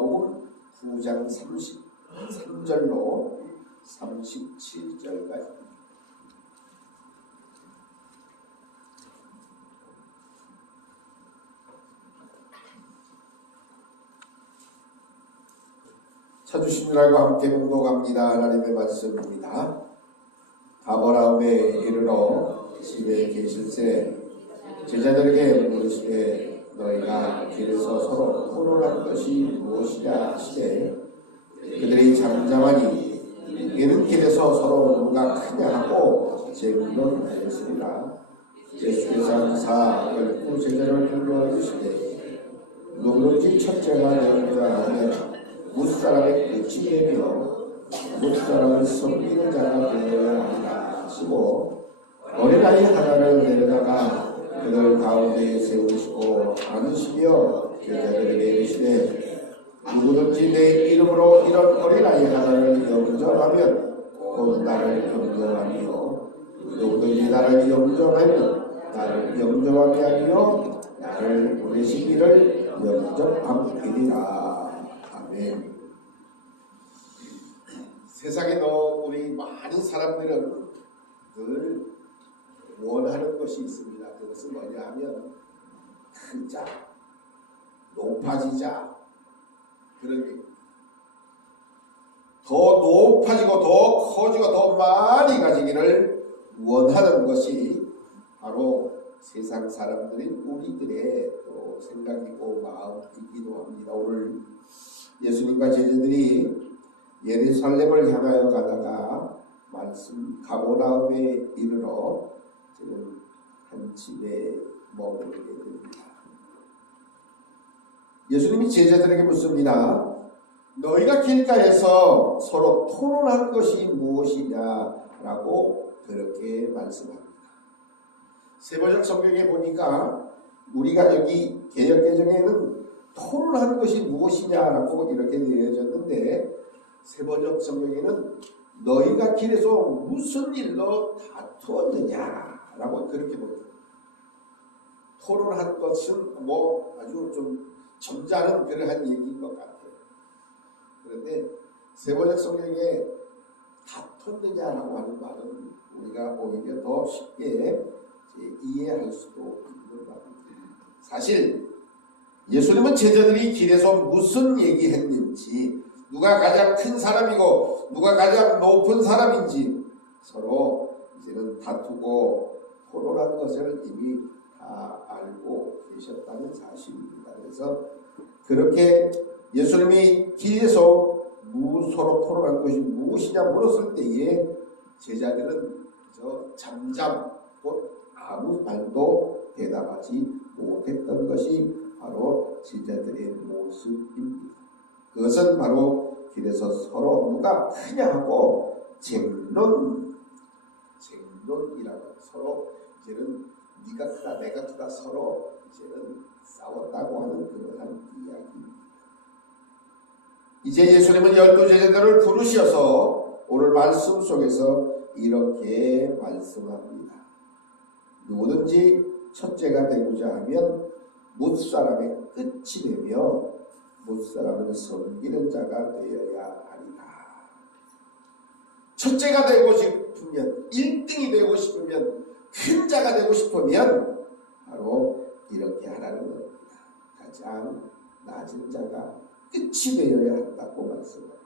마가복음 9장 33절로 37절까지. 찾으신 줄 알고 함께 묵독합니다. 하나님의 말씀입니다. 가버나움에 이르러 집에 계실새 제자들에게 물으시되 너희가 길에서 서로 토론한 것이 무엇이냐 하시되 그들이 잠잠하니 이는 길에서 서로 누가 크냐 하고 재문론하였습니다. 예수께서 항사 12 제자를 불러 이르시되 누구든지 첫째가 되고자 하면 무사람의 끝이 되며 무사람을 섬기는 자가 되어야 한다 하시고 어린아이 하나를 내려다가 그들 가운데에 세우시고 앉으시며 제자들에게 이르시되 누구든지 내 이름으로 이런 어린아이 하나를 영접하면 곧 나를 영접하며 누구든지 나를 영접하면 나를 영접하게 하며 나를 보내신 이를 영접함이니라. 아멘. 세상에 우리 많은 사람들은 늘 원하는 것이 있습니다. 그것은 뭐냐 하면 크자, 높아지자, 그런 얘기입니다. 더 높아지고 더 커지고 더 많이 가지기를 원하는 것이 바로 세상 사람들인 우리들의 또 생각이고 마음이기도 합니다. 오늘 예수님과 제자들이 예루살렘을 향하여 가다가 가버나움에 이르러 저는 한 집에 머무르게 됩니다. 예수님이 제자들에게 묻습니다. 너희가 길가에서 서로 토론한 것이 무엇이냐라고 그렇게 말씀합니다. 세번역 성경에 보니까 우리가 여기 개역개정에는 토론한 것이 무엇이냐라고 이렇게 되어졌는데 세번역 성경에는 너희가 길에서 무슨 일로 다투었느냐라고 그렇게 봅니다. 토론한 것은 아주 좀 점잖은 그러한 얘기인 것 같아요. 그런데 세번역 성경에 다퉜느냐라고 하는 말은 우리가 오히려 더 쉽게 이해할 수도 있는 말입니다. 사실 예수님은 제자들이 길에서 무슨 얘기했는지, 누가 가장 큰 사람이고 누가 가장 높은 사람인지 서로 이제는 다투고 토론한 것을 이미 다 알고 계셨다는 사실입니다. 그래서 그렇게 예수님이 길에서 서로 토론한 것이 무엇이냐 물었을 때에 제자들은 잠잠 아무 말도 대답하지 못했던 것이 바로 제자들의 모습입니다. 그것은 바로 길에서 서로 누가 크냐 하고 쟁론이라고 서로 이제는 네가 크다 내가 크다 서로 이제는 싸웠다고 하는 그러한 이야기입니다. 이제 예수님은 12 제자들을 부르셔서 오늘 말씀 속에서 이렇게 말씀합니다. 누구든지 첫째가 되고자 하면 못사람의 끝이 되며 못사람을 섬기는 자가 되어야 하리라. 첫째가 되고 싶으면, 1등이 되고 싶으면, 큰 자가 되고 싶으면 바로 이렇게 하라는 겁니다. 가장 낮은 자가 끝이 되어야 한다고 말씀합니다.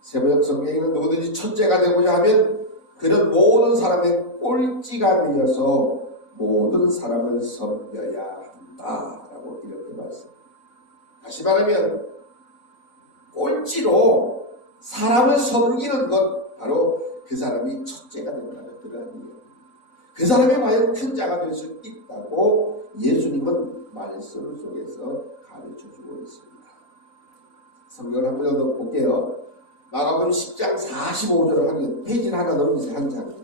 세번역 성경에는 누구든지 첫째가 되고자 하면 그는 모든 사람의 꼴찌가 되어서 모든 사람을 섬겨야 한다라고 이렇게 말씀합니다. 다시 말하면 꼴찌로 사람을 섬기는 것, 바로 그 사람이 첫째가 된다는 그러한 이야기입니다. 그 사람이 과연 큰 자가 될 수 있다고 예수님은 말씀 속에서 가르쳐주고 있습니다. 성경을 한 번 더 볼게요. 마가복음 10장 45절을 하면 페이지를 하나 넘기세요. 한 장.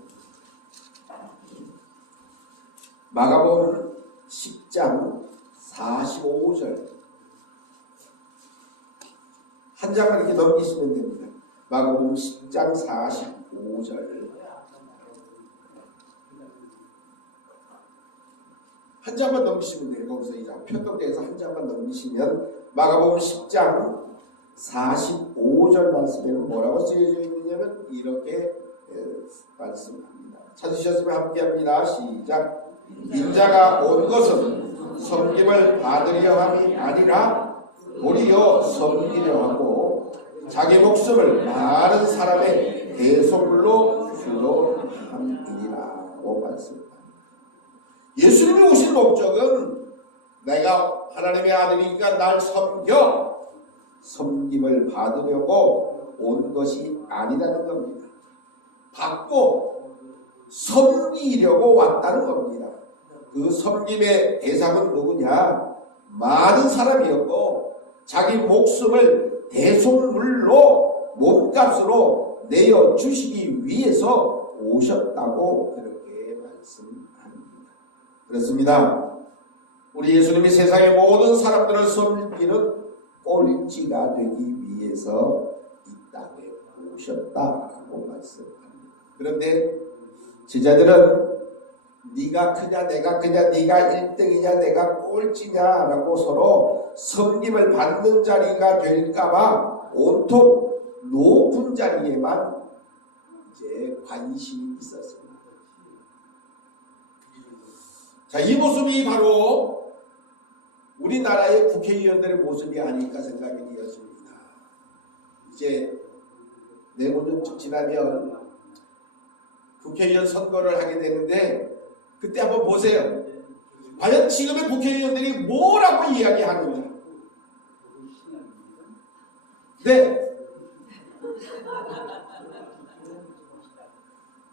마가복음 10장 45절 한 장을 이렇게 넘기시면 됩니다. 마가복음 10장 45절 한 장만 넘기시면 돼요. 거기서 이제 편독대에서 한 장만 넘기시면 마가복음 10장 45절 말씀에는 뭐라고 쓰여져 있느냐면 이렇게 말씀합니다. 찾으셨으면 함께합니다. 시작. 인자가 온 것은 섬김을 받으려 함이 아니라 도리어 섬기려 하고 자기 목숨을 많은 사람의 대속물로 주려 함이니라고 말씀합니다. 예수님이 오신 목적은 내가 하나님의 아들이니까 날 섬김을 받으려고 온 것이 아니라는 겁니다. 받고 섬기려고 왔다는 겁니다. 그 섬김의 대상은 누구냐? 많은 사람이었고 자기 목숨을 대속물로 몸값으로 내어주시기 위해서 오셨다고 그렇게 말씀합니다. 그렇습니다. 우리 예수님이 세상의 모든 사람들을 섬기는 꼴찌가 되기 위해서 이 땅에 오셨다라고 말씀합니다. 그런데 제자들은 네가 크냐 내가 크냐 네가 1등이냐 내가 꼴찌냐라고 서로 섬김을 받는 자리가 될까봐 온통 높은 자리에만 이제 관심이 있었습니다. 자, 이 모습이 바로 우리나라의 국회의원들의 모습이 아닐까 생각이 되었습니다. 이제 내후년 지나면 국회의원 선거를 하게 되는데 그때 한번 보세요. 과연 지금의 국회의원들이 뭐라고 이야기하는가? 네.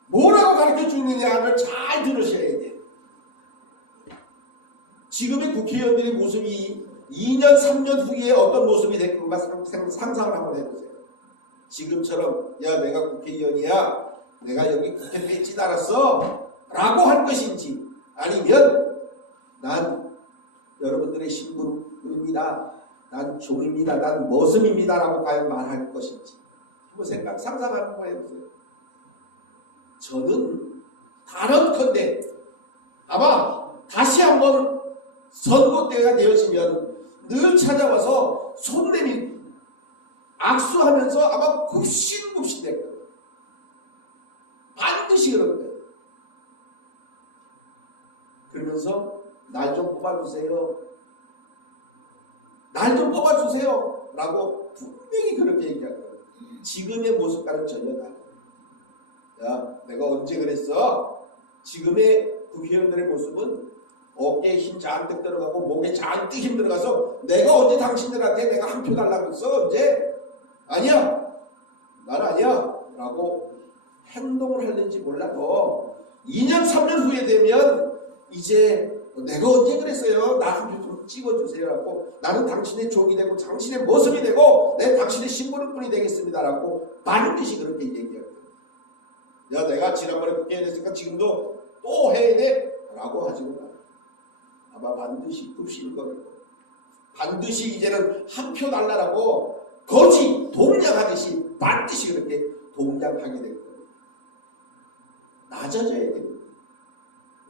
뭐라고 가르쳐 주느냐를 잘 들으셔야 돼요. 지금의 국회의원들의 모습이 2년, 3년 후에 어떤 모습이 될 건가 상상을 한번 해보세요. 지금처럼 야 내가 국회의원이야 내가 여기 국회 배지 달았어 라고 할 것인지 아니면 난 여러분들의 신분입니다. 난 종입니다. 난 머슴입니다. 라고 과연 말할 것인지 한번 상상하는 거 해보세요. 저는 단언컨대 아마 다시 한번 선거 때가 되어지면 늘 찾아와서 손 내밀 악수하면서 아마 굽신굽신 될 거예요. 반드시 그럴 거예요. 그러면서 날 좀 뽑아주세요. 날 좀 뽑아주세요. 라고 분명히 그렇게 얘기할 거예요. 지금의 모습과는 전혀 다르다. 야, 내가 언제 그랬어? 지금의 국회의원들의 모습은 어깨에 힘 잔뜩 들어가고 목에 잔뜩 힘 들어가서 내가 언제 당신들한테 내가 한 표 달라고 했어? 언제? 아니야. 난 아니야. 라고 행동을 하는지 몰라도 2년 3년 후에 되면 이제 내가 언제 그랬어요? 나 한 표 좀 찍어주세요. 라고 나는 당신의 종이 되고 당신의 모습이 되고 내 당신의 신분뿐이 되겠습니다. 라고 반드시 그렇게 얘기해요. 야, 내가 지난번에 국회의원 했으니까 지금도 또 해야 돼? 라고 하지는 않아요. 아마 반드시 굽실 거고 반드시 이제는 한 표 달라라고 거지 동냥하듯이 반드시 그렇게 동냥하게 될 거예요. 낮아져야 됩니다.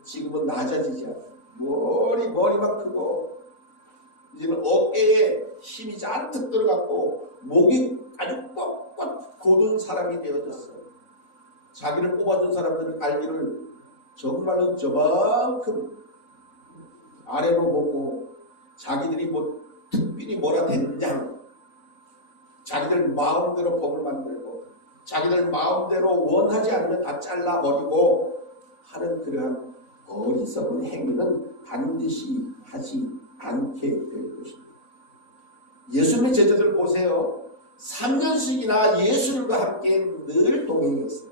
지금은 낮아지지 않아요. 머리만 크고 이제는 어깨에 힘이 잔뜩 들어갔고 목이 아주 꽉꽉 고든 사람이 되어졌어요. 자기를 뽑아준 사람들을 알기를 정말로 저만큼 아래로 보고 자기들이 뭐 특별히 뭐라 됐냐 자기들 마음대로 법을 만들고 자기들 마음대로 원하지 않으면 다 잘라버리고 하는 그러한 어리석은 행위는 반드시 하지 않게 될 것입니다. 예수님의 제자들 보세요. 3년씩이나 예수님과 함께 늘 동행했어요.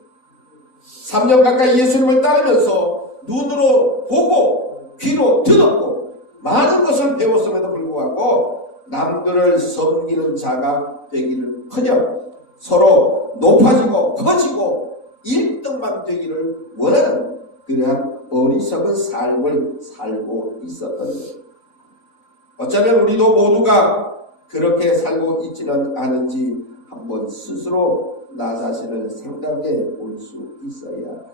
3년 가까이 예수님을 따르면서 눈으로 보고 귀로 들었고 많은 것을 배웠음에도 불구하고 남들을 섬기는 자가 되기를커녕 서로 높아지고 커지고 1등만 되기를 원하는 그러한 어리석은 삶을 살고 있었던 거예요. 어쩌면 우리도 모두가 그렇게 살고 있지는 않은지 한번 스스로 나 자신을 생각해 볼 수 있어야 합니다.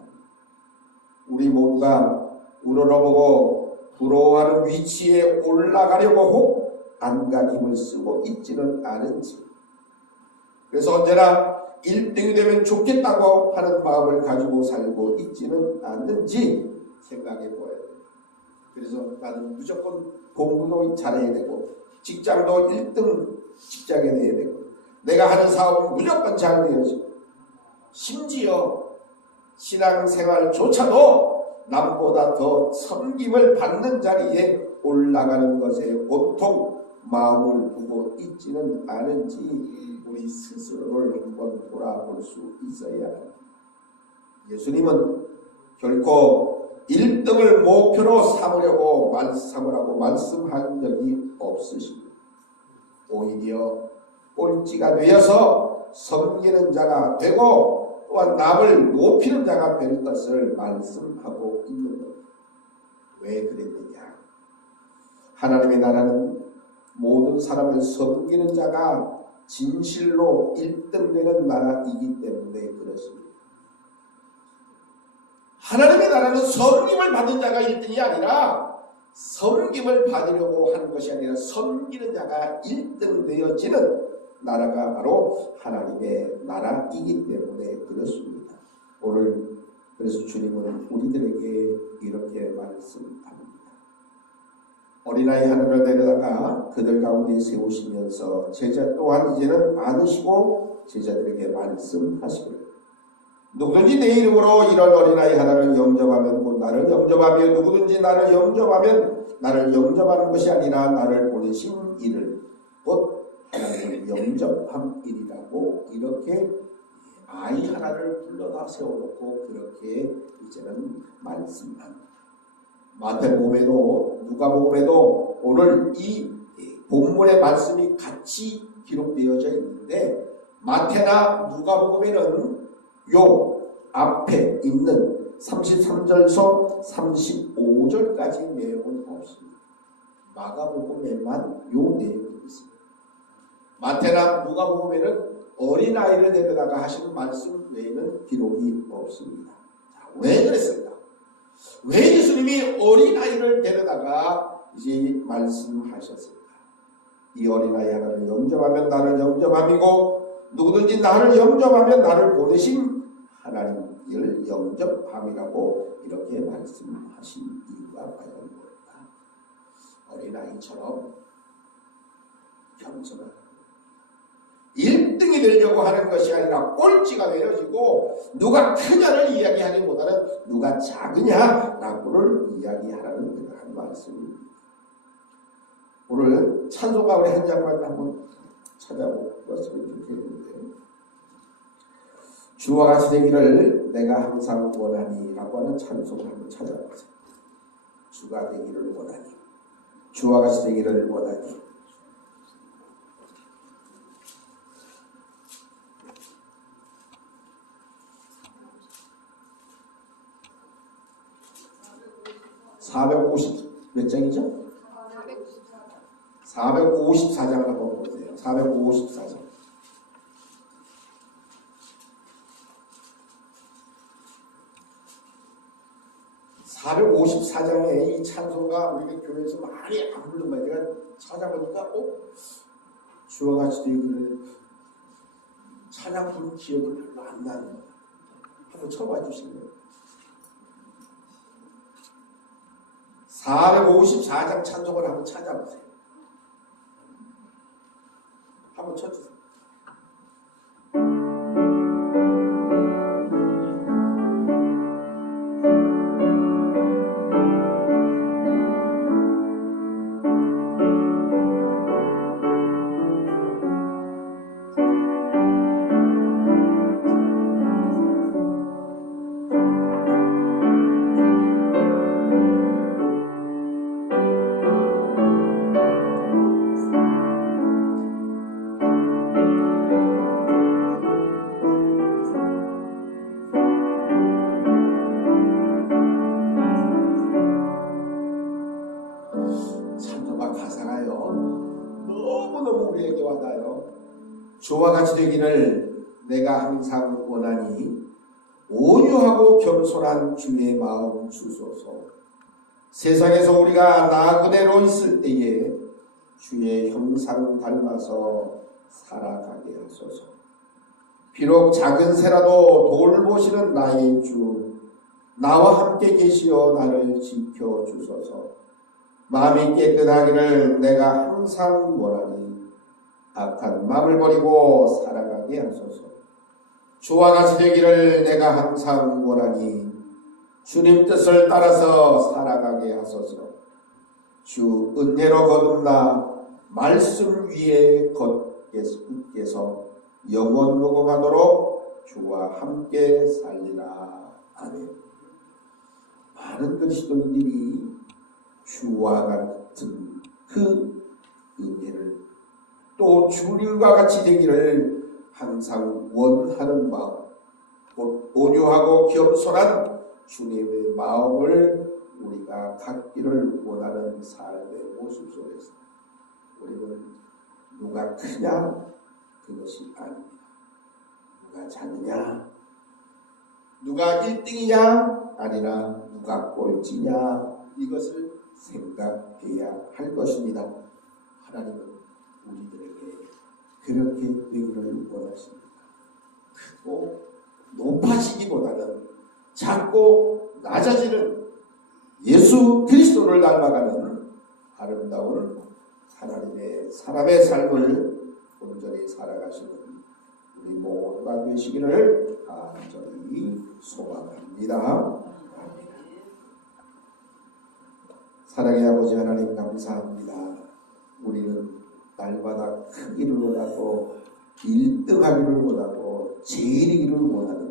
우리 모두가 우러러보고 부러워하는 위치에 올라가려고 혹 안간 힘을 쓰고 있지는 않은지 그래서 언제나 1등이 되면 좋겠다고 하는 마음을 가지고 살고 있지는 않는지 생각해 보아야 됩니다. 그래서 나는 무조건 공부도 잘해야 되고 직장도 1등 직장에 내야 되고 내가 하는 사업은 무조건 잘 되어지고 심지어 신앙생활조차도 남보다 더 섬김을 받는 자리에 올라가는 것에 온통 마음을 두고 있지는 않은지 우리 스스로를 한번 돌아볼 수 있어야 합니다. 예수님은 결코 1등을 목표로 삼으려고 말씀한 적이 없으십니다. 오히려 꼴찌가 되어서 섬기는 자가 되고 또한 남을 높이는 자가 될 것을 말씀하고 있는 겁니다. 왜 그랬느냐? 하나님의 나라는 모든 사람을 섬기는 자가 진실로 1등 되는 나라이기 때문에 그렇습니다. 하나님의 나라는 섬김을 받는 자가 1등이 아니라 섬김을 받으려고 하는 것이 아니라 섬기는 자가 1등 되어지는 나라가 바로 하나님의 나라이기 때문에 그렇습니다. 오늘 그래서 주님은 우리들에게 이렇게 말씀합니다. 어린아이 하나를 데려다가 그들 가운데 세우시면서 제자 또한 이제는 많으시고 제자들에게 말씀하시고 누구든지 내 이름으로 이런 어린아이 하나를 영접하면 곧 나를 영접하며 누구든지 나를 영접하면 나를 영접하는 것이 아니라 나를 보내신 이를 곧 하나님을 영접함이라고 이렇게 아이 하나를 불러다 세워놓고 그렇게 이제는 말씀합니다. 마태복음에도 누가복음에도 오늘 이 본문의 말씀이 같이 기록되어져 있는데 마태나 누가복음에는 요 앞에 있는 33절서 35절까지 내용은 없습니다. 마가복음에만 요 내용이 있습니다. 마태나 누가복음에는 어린아이를 데려다가 하시는 말씀 외에는 기록이 없습니다. 자, 왜 그랬을까? 왜 예수님이 어린아이를 데려다가 이제 말씀하셨을까? 이 어린아이 하나를 영접하면 나를 영접함이고 누구든지 나를 영접하면 나를 보내신 하나님을 영접함이라고 이렇게 말씀하신 이유가 과연 뭘까? 어린아이처럼 겸손한 1등이 되려고 하는 것이 아니라 꼴찌가 되어지고 누가 크냐를 이야기하기보다는 누가 작으냐라고를 이야기하라는 그런 말씀입니다. 오늘 찬송가 우리 한 장만 한번 찾아보았으면 좋겠는데 주와 같이 되기를 내가 항상 원하니 라고 하는 찬송을 한번 찾아보세요. 주가 되기를 원하니 주와 같이 되기를 원하니 450 몇 장이죠? 454장을 한번 보세요. 454장. 454장에 이 찬송가 우리 교회에서 많이 안 부른 거예요. 제가 찾아보니까 주와 같이 되기를 찬양 부른 기억이 별로 안 나는 거예요. 한번 쳐봐 주시면 454장 찬송을 한번 찾아보세요. 한번 쳐주세요. 주와 같이 되기를 내가 항상 원하니 온유하고 겸손한 주의 마음 주소서. 세상에서 우리가 나 그대로 있을 때에 주의 형상 닮아서 살아가게 하소서. 비록 작은 새라도 돌보시는 나의 주, 나와 함께 계시어 나를 지켜주소서. 마음이 깨끗하기를 내가 항상 원하니 악한 마음을 버리고 살아가게 하소서. 주와 같이 되기를 내가 항상 원하니 주님 뜻을 따라서 살아가게 하소서. 주 은혜로 거듭나 말씀 위에 걷게서 영원 무궁하도록 주와 함께 살리라. 아멘. 많은 그리스도인들이 주와 같은 그 은혜를 또 주님과 같이 되기를 항상 원하는 마음, 곧 온유하고 겸손한 주님의 마음을 우리가 갖기를 원하는 삶의 모습 속에서 우리는 누가 크냐 그것이 아닙니다. 누가 작느냐, 누가 1등이냐 아니라 누가 꼴찌냐 이것을 생각해야 할 것입니다. 하나님은 우리들에게 그렇게 되기를 원하십니다. 크고 높아지기보다는 작고 낮아지는 예수 그리스도를 닮아가는 아름다운 하나님의 사람의 삶을 온전히 살아가시는 우리 모두가 되시기를 간절히 소망합니다. 사랑의 아버지 하나님 감사합니다. 우리는 날마다 크기를 원하고 1등하기를 원하고 제일이기를 원하는